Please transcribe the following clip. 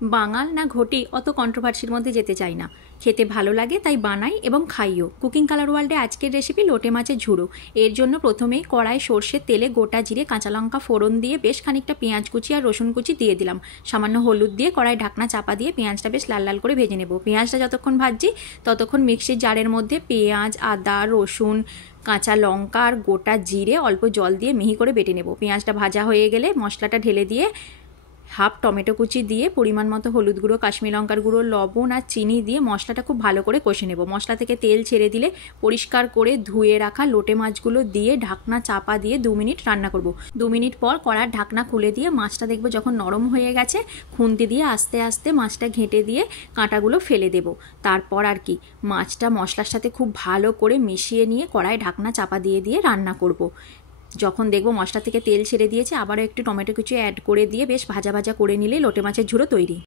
বাঙাল না ঘটি অত কন্ট্রোভার্সির মধ্যে যেতে চাই না, খেতে ভালো লাগে তাই বানাই এবং খাইও। কুকিং কালার ওয়ার্ল্ডে আজকের রেসিপি লোটে মাছের ঝুড়ো। এর জন্য প্রথমেই কড়াই সর্ষের তেলে গোটা জিরে কাঁচা লঙ্কা ফোড়ন দিয়ে বেশ খানিকটা পেঁয়াজ কুচি আর রসুন কুচি দিয়ে দিলাম। সামান্য হলুদ দিয়ে কড়াই ঢাকনা চাপা দিয়ে পেঁয়াজটা বেশ লাল লাল করে ভেজে নেব। পেঁয়াজটা যতক্ষণ ভাজছি ততক্ষণ মিক্সির জারের মধ্যে পেঁয়াজ, আদা, রসুন, কাঁচা লঙ্কা আর গোটা জিরে অল্প জল দিয়ে মিহি করে বেটে নেব। পেঁয়াজটা ভাজা হয়ে গেলে মশলাটা ঢেলে দিয়ে হাফ টমেটো কুচি দিয়ে পরিমাণ মতো হলুদ গুঁড়ো, কাশ্মীরি লঙ্কার গুঁড়ো, লবণ আর চিনি দিয়ে মশলাটা খুব ভালো করে কষে নেব। মশলা থেকে তেল ছেড়ে দিলে পরিষ্কার করে ধুয়ে রাখা লোটে মাছগুলো দিয়ে ঢাকনা চাপা দিয়ে 2 মিনিট রান্না করব। 2 মিনিট পর কড়ার ঢাকনা খুলে দিয়ে মাছটা দেখব যখন নরম হয়ে গেছে, খুন্তি দিয়ে আস্তে আস্তে মাছটা ঘেঁটে দিয়ে কাঁটাগুলো ফেলে দেব। তারপর আর কি মাছটা মশলার সাথে খুব ভালো করে মিশিয়ে নিয়ে কড়াই ঢাকনা চাপা দিয়ে দিয়ে রান্না করব। যখন দেখব মশলা থেকে তেল ছেড়ে দিয়েছে, আবারও একটু টমেটো কুচি অ্যাড করে দিয়ে বেশ ভাজা ভাজা করে নিলেই লোটে মাছের ঝুড়ো তৈরি।